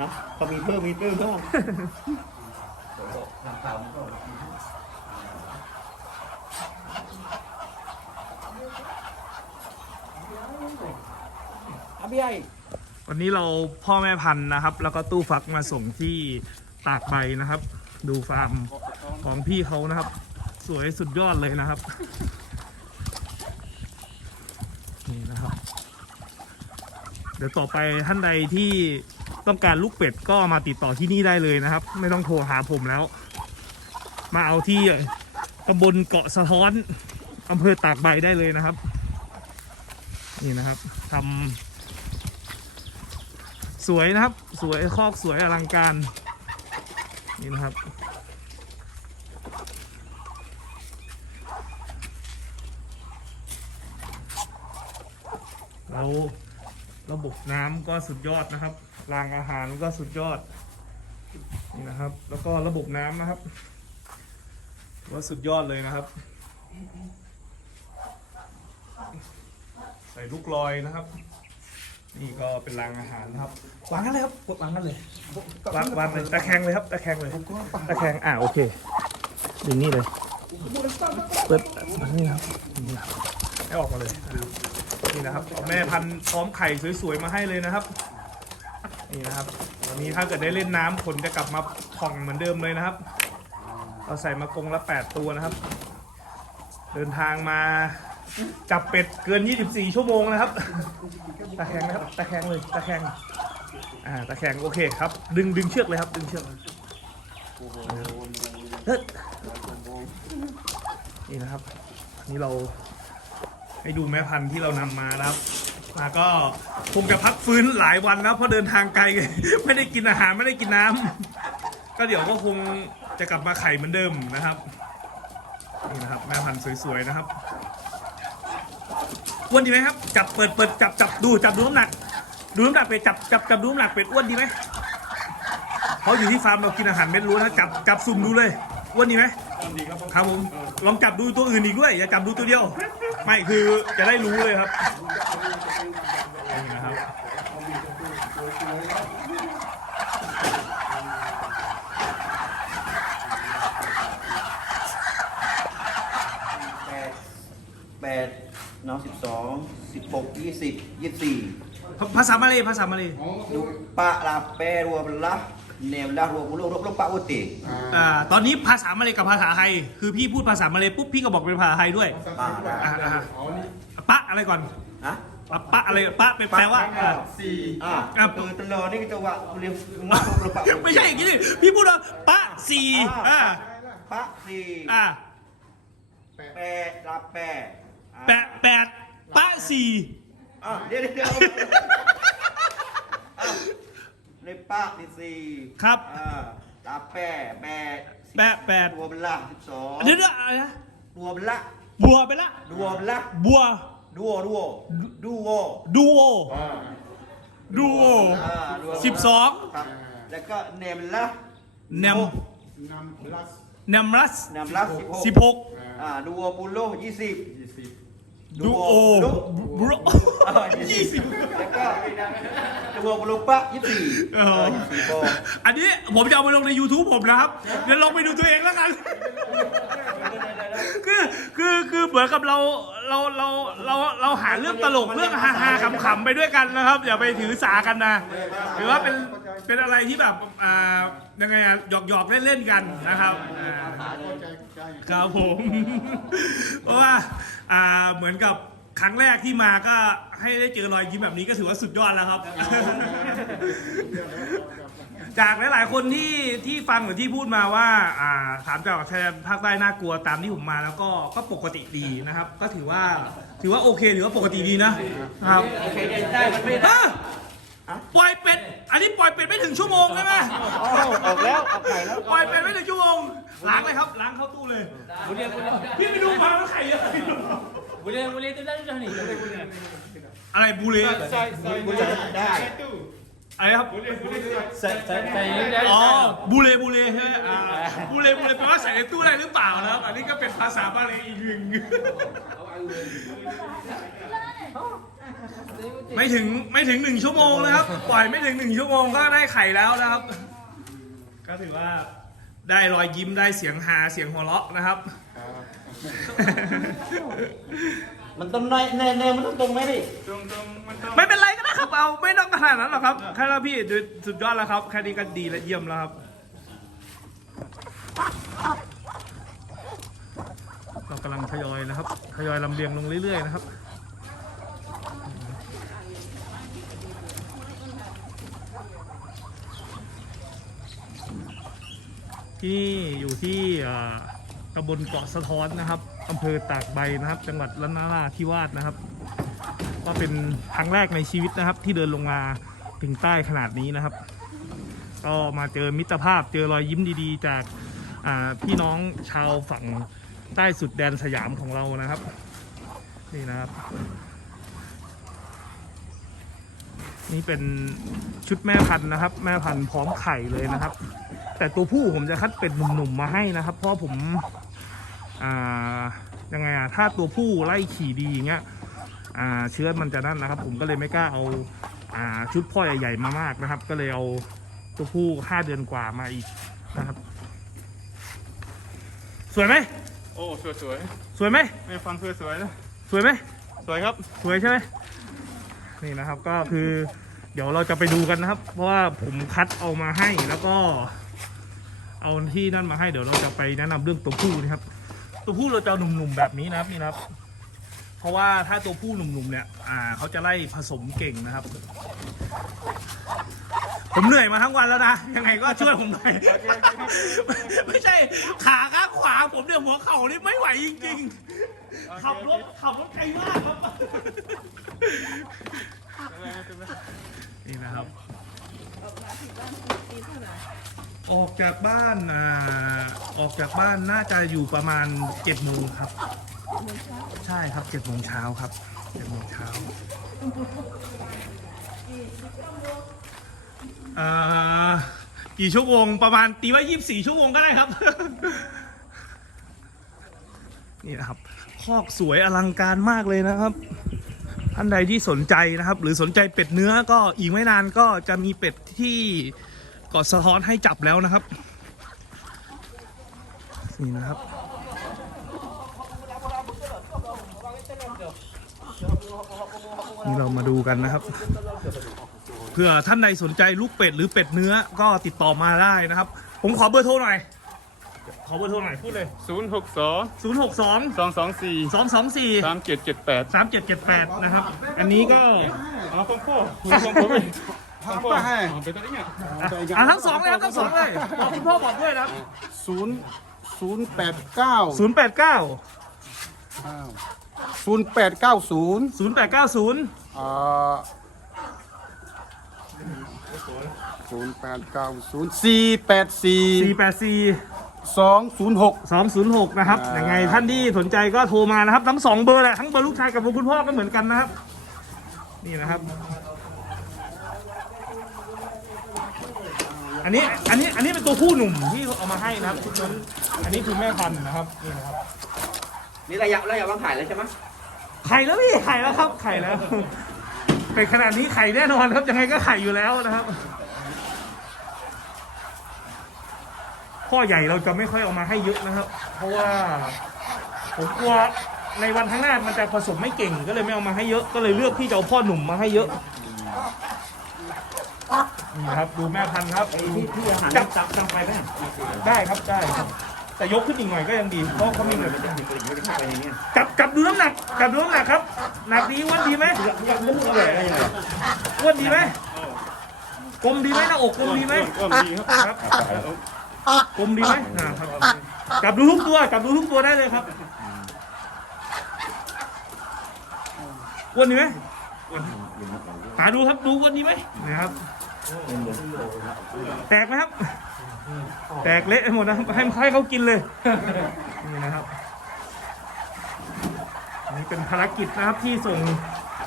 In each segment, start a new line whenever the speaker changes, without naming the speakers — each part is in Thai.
นะก็มีเพิ่มมีเพิ่มบ้าง
ทำตามก็
อะพี่ใหญ่
วันนี้เราพ่อแม่พันธุ์นะครับ แล้วก็ตู้ฟักมาส่งที่ตากใบนะครับ ดูฟาร์มของพี่เขานะครับ สวยสุดยอดเลยนะครับ นี่นะครับ เดี๋ยวต่อไปท่านใดที่ ต้องการลูกเป็ดก็มาติดต่อที่นี่ได้เลยนะครับ ไม่ต้องโทรหาผมแล้ว มาเอาที่ตำบลเกาะสะท้อนอำเภอตากใบได้เลยนะครับ นี่นะครับทำสวยนะครับ สวยคอกสวยอลังการ นี่นะครับแล้วระบบน้ำก็สุดยอดนะครับ รางอาหารก็สุดยอดนี่นะครับ แล้วก็ระบบน้ำนะครับว่าสุดยอดเลยนะครับ ใส่ลูกลอยนะครับ นี่ก็เป็นรางอาหารนะครับวางกันเลยครับกดวางกันเลยวางวางเลยตะแคงเลยครับตะแคงเลยตะแคงอ่าโอเคดึงนี่เลยเปิดนี่ครับนี่ครับให้ออกมาเลยนี่นะครับแม่พันธุ์พร้อมไข่สวยๆมาให้เลยนะครับ นี่นะครับวันนี้ถ้าเกิดได้เล่นน้ำผลจะกลับมาผ่องเหมือนเดิมเลยนะครับ เราใส่มากรงละ 8 ตัวนะครับ เดินทางมาจับเป็ดเกิน 24 ชั่วโมงนะครับ ตะแคงนะครับ ตะแคงเลย ตะแคง อ่า ตะแคงโอเคครับ ดึงดึงเชือกเลยครับ ดึงเชือกเฮ้ยนี่นะครับ นี่เราให้ดูแม่พันธุ์ที่เรานำมานะครับ มาก็คงจะพักฟื้นหลายวันนะเพราะเดินทางไกล ไม่ได้กินอาหารไม่ได้กินน้ำก็เดี๋ยวก็คงจะกลับมาไข่เหมือนเดิมนะครับนี่นะครับแม่พันธุ์สวยๆนะครับอ้วนดีไหมครับ จับเปิดเปิดจับจับดูจับดูน้ำหนัก ดูน้ำหนักเป็ดจับจับจับดูน้ำหนักเป็ดอ้วนดีไหมเพราะอยู่ที่ฟาร์มเรากินอาหารเม็ดรู้นะจับจับสุ่มดูเลยอ้วนดีไหมครับผมลองจับดูตัวอื่นอีกด้วยอย่าจับดูตัวเดียว ไม่คือจะได้รู้เลยครับ นี่นะครับ
แปดแปดน้องสิบสองสิบหกยี่สิบยี่สิบสี่
ภาษามาเลยภาษามาเลย
ดูปะลาแปรรวมละเนมละรวมรวมรวมรวมปะอุติ
อ่าตอนนี้ภาษามาเลยกับภาษาไทย คือพี่พูดภาษามาเลยปุ๊บพี่ก็บอกเป็นภาษาไทยด้วย
ปะละ
อ่าอ่าปะอะไรก่อน
ฮะ
ปะปะอะไรปะเป็นแปลว่าอ่า
อ่า
อะ
คือตลอดนี่ก็จะว่าเรียกงอกรวมปะอุติ
ไม่ใช่อย่างนี้ดิพี่พูดว่าปะสี่อ่า
ปะสี่
อ่า
แปดลาแปดอะ
แปดแปดปะสี่
อะเดี๋ยวเดี๋ยวเดี๋ยวอะในปะนี่สี่
ครับ
อ่าลาแปดแปด
แปดแปด
รวมละสิบสอง
เดี๋ยวเดี๋ยวอะไรนะ
รวมละ
บัวไปละ
รวมละ
บัว
ดูโอดูโอดูโอ
ดูโอดูโอ
อ่าดูโสิ
บสอง
ครับแล้วก็เนมละ
แนมแนมรัส
เนมละสิบหก
สิบหก
อ่าดูโอปูโลยี่สิบ
ดูโอบุโรยี่สิบ
แล้วก็ดูโอปูโลปะยี่สิบสี่
เออ
ยี่สิบสี่โบ
อันนี้ผมจะเอาไปลงใน YouTube ผมนะครับ เดี๋ยวลองไปดูตัวเองแล้วกัน คือคือคือเหมือนกับเรา เราเราเราเราหาเรื่องตลกเรื่องฮาฮาๆขำๆไปด้วยกันนะครับ อย่าไปถือสากันนะหรือว่าเป็นเป็นอะไรที่แบบอ่ายังไงอะหยอกหยอกๆเล่นๆกันนะครับอ่า ครับผม เพราะว่าอ่าเหมือนกับครั้งแรกที่มาก็ให้ได้เจอรอยยิ้มแบบนี้ก็ถือว่าสุดยอดแล้วครับ จากหลาย ๆ คนที่ที่ฟังหรือที่พูดมาว่าอ่าถามจากชายแดนภาคใต้น่ากลัวตามที่ผมมาแล้วก็ก็ปกติดีนะครับ ก็ถือว่าถือว่าโอเคถือว่าปกติดีนะครับ
โอเคได้มันไม่ได้
อะปล่อยเป็ดอันนี้ปล่อยเป็ดไม่ถึงชั่วโมงใช่ไหม
ออกแล้วออกไข่แล้ว
ปล่อยเป็ดไม่ถึงชั่วโมงล้างเลยครับล้างเข้าตู้เลย
Boleh boleh.
พี่ไปดูมาแล้วไข่เยอะ
Boleh boleh tu dah dah ni.
อะไรบูเล
คุณจะได้
อะไรครับ
Saya saya ni dah.
อ๋อบูเลบูเลใช่ไหมอ่าบูเลบูเลแปลว่าใส่ในตู้ได้หรือเปล่านะครับ อันนี้ก็เป็นภาษาบาลีอีกหนึ่งไม่ถึงไม่ถึงหนึ่งชั่วโมงนะครับ ปล่อยไม่ถึงหนึ่งชั่วโมงก็ได้ไข่แล้วนะครับ ก็ถือว่าได้รอยยิ้มได้เสียงฮาเสียงหัวเราะนะครับ
มันต้องแน่แน่แน่มันต้องตรงไหมพี่
ไม่เป็นไรก็ได้ ครับเอาไม่ต้องขนาดนั้นหรอกครับแค่นั้นพี่ดูสุดยอดแล้วครับแค่นี้ก็ดีและเยี่ยมแล้วครับเรากำลังทยอยนะครับทยอยลำเลียงลงเรื่อย ๆ นะครับที่อยู่ที่อ่าตำบลเกาะสะท้อนนะครับอำเภอตากใบนะครับ จังหวัดล้านนาธิวาสนะครับ ก็เป็นครั้งแรกในชีวิตนะครับ ที่เดินลงมาถึงใต้ขนาดนี้นะครับ ก็มาเจอมิตรภาพเจอรอยยิ้มดีๆ จากพี่น้องชาวฝั่งใต้สุดแดนสยามของเรานะครับ นี่นะครับ นี่เป็นชุดแม่พันธุ์นะครับ แม่พันธุ์พร้อมไข่เลยนะครับ แต่ตัวผู้ผมจะคัดเป็นหนุ่มๆมาให้นะครับ เพราะผม อ่ายังไงอะถ้าตัวผู้ไล่ขี่ดีอย่างเงี้ย เชื้อมันจะนั่นนะครับ ผมก็เลยไม่กล้าเอาอ่าชุดพ่อใหญ่ๆมามากนะครับ ก็เลยเอาตัวผู้ห้าเดือนกว่ามาอีกนะครับ สวยไหม
โอ้สวยสวย
สวยไหม
ๆแม่ฟังสวยสวยๆนะ
สวยไหม
สวยครับ
สวยใช่ไหมนี่นะครับก็คือ เดี๋ยวเราจะไปดูกันนะครับ เพราะว่าผมคัดเอามาให้แล้วก็ เอาที่นั่นมาให้เดี๋ยวเราจะไปแนะนำเรื่องตัวผู้นะครับ ตัวผู้เราจะเอาหนุ่มๆแบบนี้นะครับนี่นะครับ เพราะว่าถ้าตัวผู้หนุ่มๆเนี่ยอ่าเขาจะไล่ผสมเก่งนะครับ ผมเหนื่อยมาทั้งวันแล้วนะ ยังไงก็ช่วยผมหน่อย ไม่ใช่ขาข้างขวาผมเนี่ยหัวเข่านี่ไม่ไหวจริงๆ ขับรถขับรถไกลมากครับนี่นะครับ ออกจากบ้านอ่าออกจากบ้านน่าจะอยู่ประมาณเจ็ดโมงครับ ใช่ครับเจ็ดโมงเช้าครับเจ็ดโมงเช้าอ่ากี่ชั่วโมงประมาณตีว่ายี่สิบสี่ชั่วโมงก็ได้ครับ นี่นะครับคอกสวยอลังการมากเลยนะครับท่านใดที่สนใจนะครับ หรือสนใจเป็ดเนื้อก็อีกไม่นานก็จะมีเป็ดที่กาะสะท้อนให้จับแล้วนะครับ นี่นะครับ นี่เรามาดูกันนะครับ เพื่อท่านใดสนใจลูกเป็ดหรือเป็ดเนื้อก็ติดต่อมาได้นะครับ ผมขอเบอร์โทรหน่อย ขอเบอร์โทรหน่อยพูดเลย
ศูนย์หกสอง
0 6 2
สองสองสี่
2 2 4
สามเจ็ดเจ็ดแปด
3 7 7 8 นะครับ อันนี้ก็
อ๋อของพ่อของผมเองของพ่ออ๋อเป็นตัวนี้เนี่ย
อะทั้งสองเลยครับทั้งสองเลยบอกคุณพ่อบอกด้วยนะครับ
ศูนย์ศูนย์แปดเก้า
ศูนย์แปดเก้า
ศูนย์แปดเก้าศูนย์
ศูนย์แปดเก้าศูนย์
อ่าศูนย์แปดเก้าศูนย์สี่แปดสี่
สี่แปดสี่
สองศูนย์หก
สองศูนย์หกนะครับ
อ่ายั
ยังไงท่านที่สนใจก็โทรมานะครับ ทั้งสองเบอร์แหละ ทั้งเบอร์ลูกชายกับเบอร์คุณพ่อก็เหมือนกันนะครับ นี่นะครับ อันนี้ อันนี้ อันนี้เป็นตัวผู้หนุ่มที่เอามาให้นะครับชุดนั้นอันนี้คือแม่พันธุ์นะครับ นี่นะครับ
นี่ระยะระยะวางขายแล้วใช่ไหม
ไข่แล้วพี่ไข่แล้วครับ ไข่แล้วเป็นขนาดนี้ไข่แน่นอนครับยังไงก็ไข่อยู่แล้วนะครับพ่อใหญ่เราจะไม่ค่อยเอามาให้เยอะนะครับ เพราะว่าผมกลัวในวันข้างหน้ามันจะผสมไม่เก่งก็เลยไม่เอามาให้เยอะก็เลยเลือกที่จะเอาพ่อหนุ่มมาให้เยอะนี่ครับ ดูแม่พันธุ์ครับ
ที่ที่อาหาร
จับจับจับไปไหมได้ครับได้ครับ แต่ยกขึ้นอีกหน่อยก็ยังดี เพราะเขามีเหมือน
จะหยิบไปฆ่าไปในนี้
จับจับดูน้ำหนักจับดูน้ำหนักครับ หนักดีอ้วนดีไหม
อยากรู้เลยอะไรอย่างเงี้ย
อ้วนดีไหมกลมดีไหมหน้าอกกลมดีไหม
อ้วนดีครับ
ครับ กลมดีไหมอ่าครับจับดูทุกตัวจับดูทุกตัวได้เลยครับอ้วนดีไหม หาดูครับดูอ้วนดีไหมนะครับ แตกไหมครับ แตกเละหมดนะให้ให้เขากินเลยนี่นะครับนี่เป็นภารกิจนะครับที่ส่ง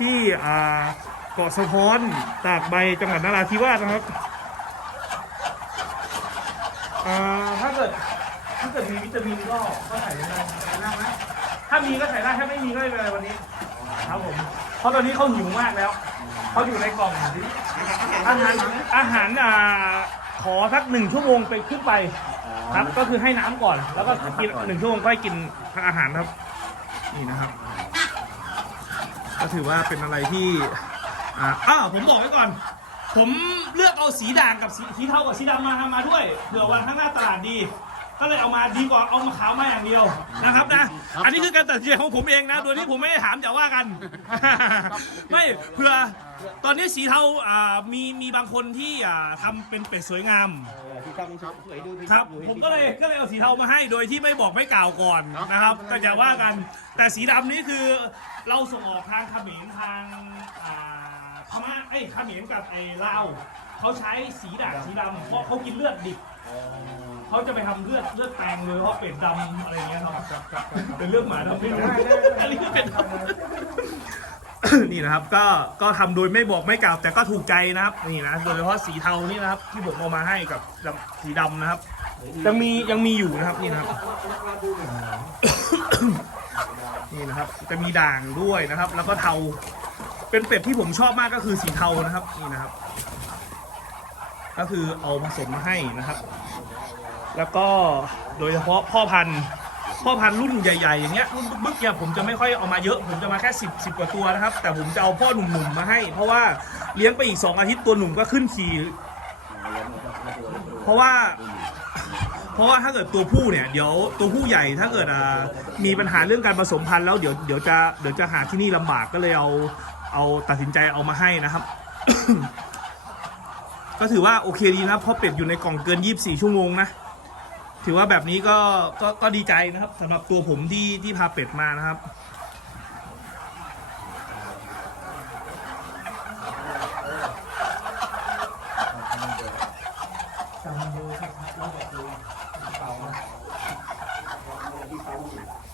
ที่อ่าเกาะสะท้อนตากใบจังหวัดนราธิวาสนะครับอ่าถ้าเกิดถ้าเกิดมีวิตามินก็ก็ใส่ได้ใส่ได้ไหมถ้ามีก็ใส่ได้ถ้าไม่มีก็ไม่เป็นไรวันนี้ครับผม เพราะตอนนี้เขาหิวมากแล้วเขาอยู่ในกล่องอาหารอาหารอ่าขอสักหนึ่งชั่วโมงไปขึ้นไปครับ ก็คือให้น้ำก่อน แล้วก็กินหนึ่งชั่วโมงก็ให้กินอาหารครับ นี่นะครับ ก็ถือว่าเป็นอะไรที่อ่าอ้าวผมบอกไว้ก่อน ผมเลือกเอาสีด่างกับสีสีเทากับสีดำมามาด้วยเผื่อวันข้างหน้าตลาดดี ก็เลยเอามาดีกว่าเอามาขาวมาอย่างเดียวนะครับนะ อันนี้คือการตัดสินใจของผมเองนะ โดยที่ผมไม่ได้ถามอย่าว่ากัน ไม่เผื่อตอนนี้สีเทาอ่ามีมีบางคนที่อ่าทำเป็นเป็ดสวยงาม
ที่ทำสวยดูพี่
ครับ
ดูให้
ผมก็เลยก็เลยเอาสีเทามาให้โดยที่ไม่บอกไม่กล่าวก่อนนะครับก็อย่าว่ากัน แต่สีดำนี่คือเราส่งออกทางเขมรทางอ่าพม่าไอ้ยเขมรกับไอ้ลาวเขาใช้สีด่างสีดำเพราะเขากินเลือดดิบ เขาจะไปทำเลือดเลือดแปลงเลยเพราะเป็ดดำอะไรอย่างเงี้ยครับเป็นเลือดหมาดำไม่รู้อันนี้คือเป็ดดำนี่นะครับก็ก็ทำโดยไม่บอกไม่กล่าว แต่ก็ถูกใจนะครับนี่นะโดยเฉพาะสีเทานี่นะครับ ที่ผมเอามาให้กับกับสีดำนะครับยังมียังมีอยู่นะครับนี่นะครับ นี่นะครับจะมีด่างด้วยนะครับ แล้วก็เทา เป็นเป็ดที่ผมชอบมากก็คือสีเทานะครับ นี่นะครับ ก็คือเอาผสมมาให้นะครับ แล้วก็โดยเฉพาะพ่อพันธุ์พ่อพันธุ์รุ่นใหญ่ๆอย่างเงี้ยรุ่นบึกๆเนี่ยผมจะไม่ค่อยเอามาเยอะผมจะมาแค่สิบสิบกว่าตัวนะครับ แต่ผมจะเอาพ่อหนุ่มๆมาให้ เพราะว่าเลี้ยงไปอีกสองอาทิตย์ตัวหนุ่มก็ขึ้นขี่เพราะว่า เพราะว่าถ้าเกิดตัวผู้เนี่ยเดี๋ยวตัวผู้ใหญ่ถ้าเกิดมีปัญหาเรื่องการผสมพันธุ์แล้วเดี๋ยวเดี๋ยวจะเดี๋ยวจะหาที่นี่ลำบากก็เลยเอาเอาตัดสินใจเอามาให้นะครับ ก็ถือว่าโอเคดีนะเพราะเป็ดอยู่ในกล่องเกิน 24 ชั่วโมงนะ ถือว่าแบบนี้ก็ก็ก็ดีใจนะครับสำหรับตัวผมที่ที่พาเป็ดมานะครับ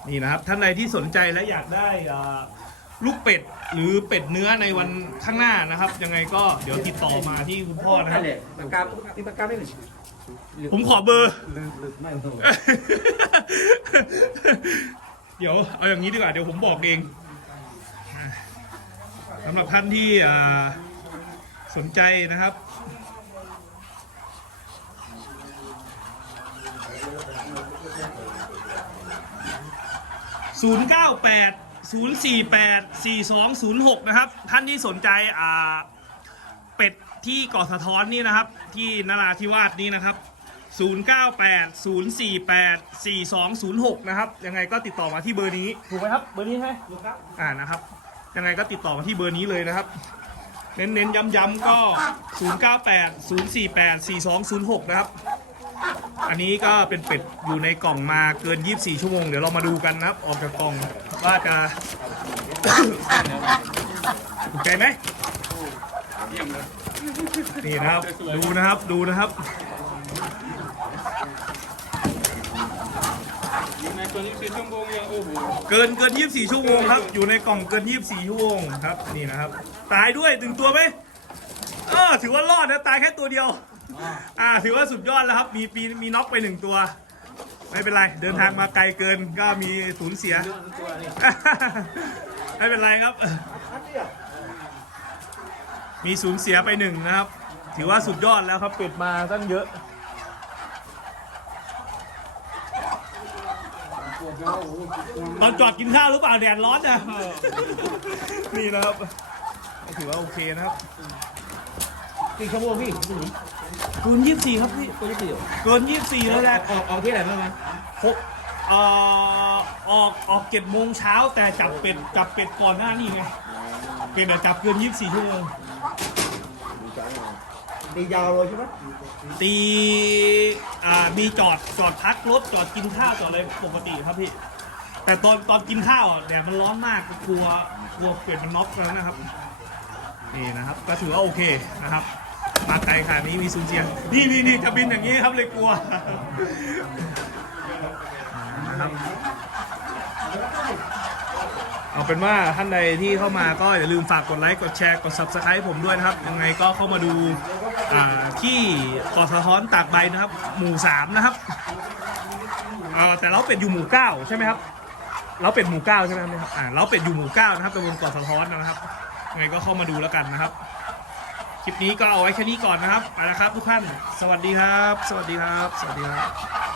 นี่นะครับท่านใดที่สนใจและอยากได้ลูกเป็ด หรือเป็ดเนื้อในวันข้างหน้านะครับ ยังไงก็เดี๋ยวติดต่อมาที่คุณพ่อนะค
นั่
รับ
นแหละปากกามีปากกาได้ไหม
ผมขอเบอร์
ลืมลืมไม่ถูก
เดี๋ยวเอาอย่างนี้ดีกว่า เดี๋ยวผมบอกเองสำหรับท่านที่อ่าสนใจนะครับ 098 048 4206 นะครับ ท่านที่สนใจอ่าเป็ดที่เกาะสะท้อนนี่นะครับ ที่นราธิวาสนี่นะครับ 098 048 4206 นะครับ ยังไงก็ติดต่อมาที่เบอร์นี้ ถูกไหมครับ เบอร์นี้ใช่ไหมถูกครับ อ่านะครับ ยังไงก็ติดต่อมาที่เบอร์นี้เลยนะครับ เน้นๆย้ำๆก็ 098 048 4206 นะครับ อันนี้ก็เป็นเป็ดอยู่ในกล่องมาเกิน 24 ชั่วโมง เดี๋ยวเรามาดูกันนะครับ ออกจากกล่องว่าจะ ถูกใจไหมนี่นะครับ ดูนะครับ ดูนะครับ
ในตัวนี้คือชั่วโมงยังโอ้โห
เกินเกิน 24 ชั่วโมงครับ อยู่ในกล่องเกิน 24 ชั่วโมงครับ นี่นะครับ ตายด้วยถึงตัวไหมเออถือว่ารอดนะ ตายแค่ตัวเดียว อ่าถือว่าสุดยอดแล้วครับ มีปีมีน็อกไปหนึ่งตัว ไม่เป็นไร เดินทางมาไกลเกินก็มีสูญเสีย ไม่เป็นไรครับ มีสูญเสียไปหนึ่งนะครับ ถือว่าสุดยอดแล้วครับเป็ดมาตั้งเยอะตอนจอดกินข้าวหรือเปล่าแดดร้อนนะนี่นะครับถือว่าโอเคนะครับ
กี่ชั่วโมงพี่
เกินยี่สิบสี่ครับพี่
ตัวที่สี่
เกินยี่สิบสี่แล้วแหละ
ออกออกที่ไหนบ้างไหม
หกเอ่อออกออกเจ็ดโมงเช้าแต่จับเป็ดจับเป็ดก่อนหน้านี้ไงเป็ดอะจับเกินยี่สิบสี่ชั่วโมง
ตียาวเลยใช่ไหม
ตีอ่ามีจอดจอดพักรถจอดกินข้าวจอดอะไรปกติครับพี่ แต่ตอนตอนกินข้าวอะแดดมันร้อนมากกลัวกลัวเป็ดมันน็อกแล้วนะครับนี่นะครับก็ถือว่าโอเคนะครับ มาไกลขนาดนี้มีซูเจียนนี่นี่นี่จะบินอย่างนี้ครับเลยกลัวนะครับเอาเป็นว่าท่านใดที่เข้ามาก็อย่าลืมฝากกดไลค์กดแชร์กด subscribe ผมด้วยนะครับ ยังไงก็เข้ามาดูาที่กาะสะท้อนตากใบนะครับ หมู่สามนะครับแต่เราเป็ดอยู่หมู่เก้าใช่ไหมครับ เราเป็ดหมู่เก้าใช่ไหมครับเราเป็ดอยู่หมู่เก้านะครับตำบลกาะสะท้อนนะครับยังไงก็เข้ามาดูแล้วกันนะครับ คลิปนี้ก็เอาไว้แค่นี้ก่อนนะครับไปแล้วครับทุกท่าน สวัสดีครับ สวัสดีครับ สวัสดีครับ